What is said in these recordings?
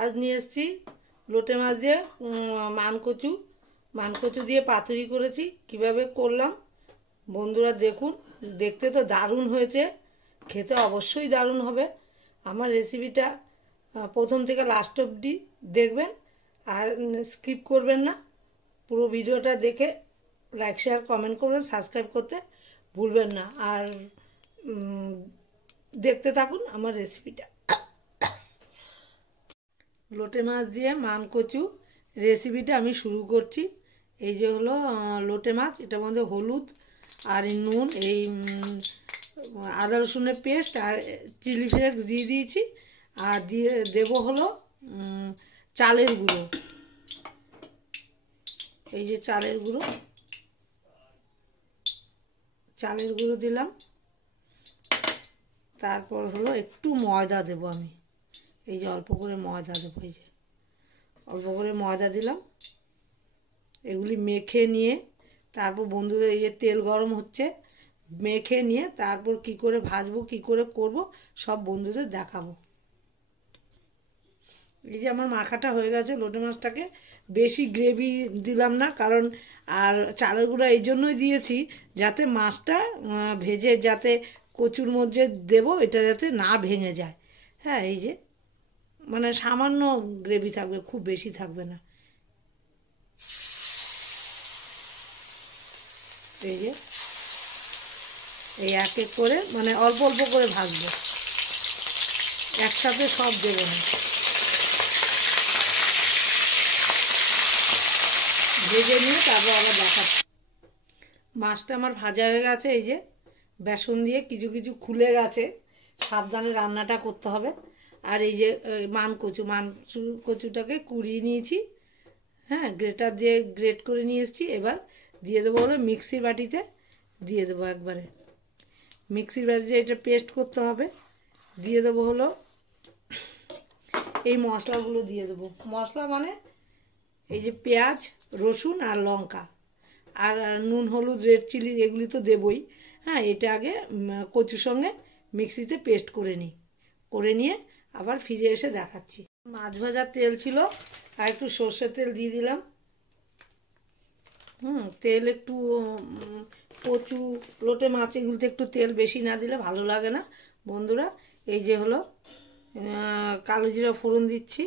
আজ নিয়ে এসেছি লোটে মাছ দিয়ে মানকচু দিয়ে পাতুরি করেছি। কিভাবে করলাম বন্ধুরা দেখুন। দেখতে তো দারুণ হয়েছে, খেতে অবশ্যই দারুণ হবে। আমার রেসিপিটা প্রথম থেকে লাস্ট অবধি দেখবেন আর স্কিপ করবেন না। পুরো ভিডিওটা দেখে লাইক শেয়ার কমেন্ট করবেন, সাবস্ক্রাইব করতে ভুলবেন না। আর দেখতে থাকুন আমার রেসিপিটা। লোটে মাছ দিয়ে মানকচু রেসিপিটা আমি শুরু করছি। এই যে হলো লোটে মাছ, এটার মধ্যে হলুদ আর নুন, এই আদা রসুনের পেস্ট আর চিলি ফ্লেক্স দিয়ে দিয়েছি। আর দিয়ে দেবো হলো চালের গুঁড়ো। এই যে চালের গুঁড়ো দিলাম। তারপর হলো একটু ময়দা দেবো আমি। এই যে অল্প করে ময়দা দেবো, এই যে অল্প করে ময়দা দিলাম। এগুলি মেখে নিয়ে তারপর বন্ধুদের, এই যে তেল গরম হচ্ছে, মেখে নিয়ে তারপর কি করে ভাজবো, কি করে করব সব বন্ধুদের দেখাবো। এই যে আমার মাখাটা হয়ে গেছে। লোটে মাছটাকে বেশি গ্রেভি দিলাম না, কারণ আর চালের গুঁড়া এই জন্যই দিয়েছি যাতে মাছটা ভেজে, যাতে কচুর মধ্যে দেবো এটা যাতে না ভেঙে যায়। হ্যাঁ, এই যে মানে সামান্য গ্রেভি থাকবে, খুব বেশি থাকবে না। এই যে এই এক এক করে মানে অল্প অল্প করে ভাজবো, একসাথে সব দেবো না। ভেজে নিয়ে তারপর আবার দেখাচ্ছি। মাছটা আমার ভাজা হয়ে গেছে। এই যে বেসন দিয়ে কিছু কিছু খুলে গেছে, সাবধানে রান্নাটা করতে হবে। আর এই যে কচুটাকে কুড়িয়ে নিয়েছি। হ্যাঁ, গ্রেটার দিয়ে গ্রেট করে নিয়ে এসেছি। এবার দিয়ে দেবো হলো মিক্সির বাটিতে দিয়ে দেবো একবারে। মিক্সির বাটিতে এটা পেস্ট করতে হবে। দিয়ে দেবো হলো এই মশলাগুলো দিয়ে দেবো। মশলা মানে এই যে পেঁয়াজ, রসুন আর লঙ্কা আর নুন, হলুদ, রেড চিলি, এগুলি তো দেবই। হ্যাঁ, এটা আগে কচুর সঙ্গে মিক্সিতে পেস্ট করে নিয়ে আবার ফিরে এসে দেখাচ্ছি। মাছ ভাজার তেল ছিল, আর একটু সর্ষের তেল দিয়ে দিলাম। তেল একটু কচু, লোটে মাছ এগুলোতে একটু তেল বেশি না দিলে ভালো লাগে না বন্ধুরা। এই যে হলো কালো জিরা ফোড়ন দিচ্ছি।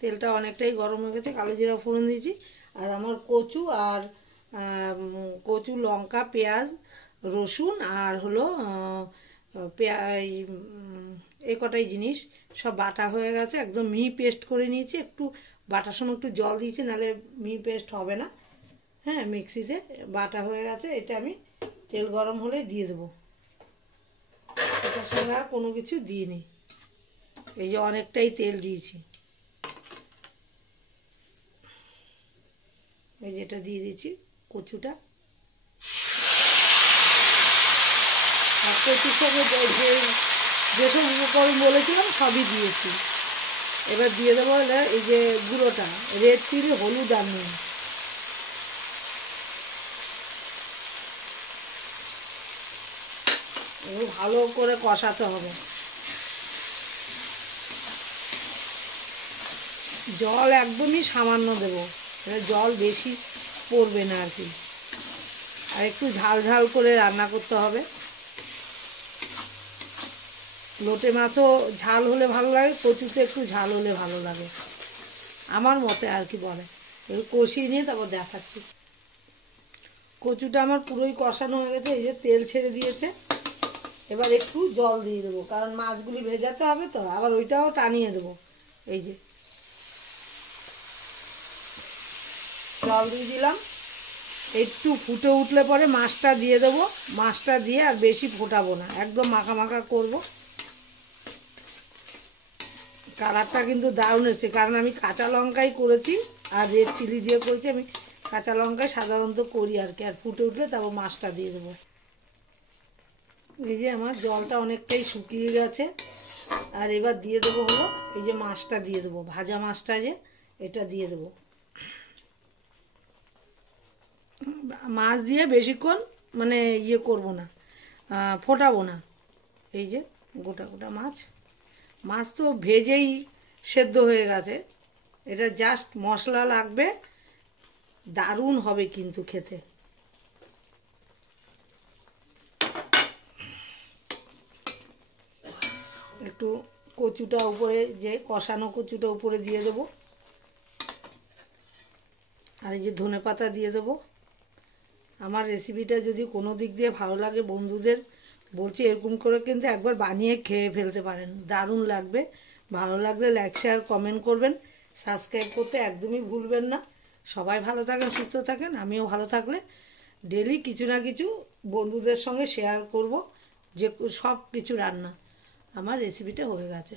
তেলটা অনেকটাই গরম হয়ে গেছে, কালো জিরা ফোড়ন দিয়েছি। আর আমার কচু, লঙ্কা, পেঁয়াজ, রসুন আর হলো এই কটাই জিনিস সব বাটা হয়ে গেছে, একদম মিহি পেস্ট করে নিয়েছি। একটু বাটার সময় একটু জল দিয়েছি, নাহলে মিহি পেস্ট হবে না। হ্যাঁ, মিক্সিতে বাটা হয়ে গেছে। এটা আমি তেল গরম হলে দিয়ে দেবো। এটার সঙ্গে আর কোনো কিছু দিইনি। এই যে অনেকটাই তেল দিয়েছি। এই যেটা দিয়ে দিয়েছি কচুটা। আর কচুর সঙ্গে যেসব উপকরণ বলেছিলাম সবই দিয়েছি। এবার দিয়ে দেবো এই যে গুঁড়োটা, রেড চিলি, হলুদ আর নুন। এগুলো ভালো করে কষাতে হবে। জল একদমই সামান্য দেবো, জল বেশি পড়বে না আর কি। আর একটু ঝাল ঝাল করে রান্না করতে হবে। লোটে মাছও ঝাল হলে ভালো লাগে, কচুতে একটু ঝাল হলে ভালো লাগে আমার মতে আর কি বলে। একটু কষিয়ে নিয়ে তারপর দেখাচ্ছি। কচুটা আমার পুরোই কষানো হয়ে গেছে। এই যে তেল ছেড়ে দিয়েছে। এবার একটু জল দিয়ে দেবো, কারণ মাছগুলি ভেজাতে হবে তো, আবার ওইটাও টানিয়ে দেবো। এই যে জল দিয়ে দিলাম। একটু ফুটে উঠলে পরে মাছটা দিয়ে দেবো। মাছটা দিয়ে আর বেশি ফোটাবো না, একদম মাখা মাখা করবো। কালারটা কিন্তু দারুণ এসেছে, কারণ আমি কাঁচা লঙ্কাই করেছি আর রেড চিলি দিয়ে করেছি। আমি কাঁচা লঙ্কাই সাধারণত করি আর কি। আর ফুটে উঠলে তারপর মাছটা দিয়ে দেবো। এই যে আমার জলটা অনেকটাই শুকিয়ে গেছে। আর এবার দিয়ে দেবো হলো এই যে মাছটা দিয়ে দেবো, ভাজা মাছটা যে এটা দিয়ে দেবো। মাছ দিয়ে বেশিক্ষণ মানে করব না, ফোটাবো না। এই যে গোটা গোটা মাছ মাছ তো ভেজেই সেদ্ধ হয়ে গেছে, এটা জাস্ট মশলা লাগবে, দারুণ হবে কিন্তু খেতে। একটু কচুটা উপরে, যে কষানো কচুটা উপরে দিয়ে দেবো, আর এই যে ধনেপাতা দিয়ে দেবো। আমার রেসিপিটা যদি কোনো দিক দিয়ে ভালো লাগে বন্ধুদের বলছি, এরকম করে কিন্তু একবার বানিয়ে খেয়ে ফেলতে পারেন, দারুণ লাগবে। ভালো লাগলে লাইক শেয়ার কমেন্ট করবেন, সাবস্ক্রাইব করতে একদমই ভুলবেন না। সবাই ভালো থাকেন, সুস্থ থাকেন, আমিও ভালো থাকলে ডেলি কিছু না কিছু বন্ধুদের সঙ্গে শেয়ার করব, যে সব কিছু রান্না। আমার রেসিপিটা হয়ে গেছে।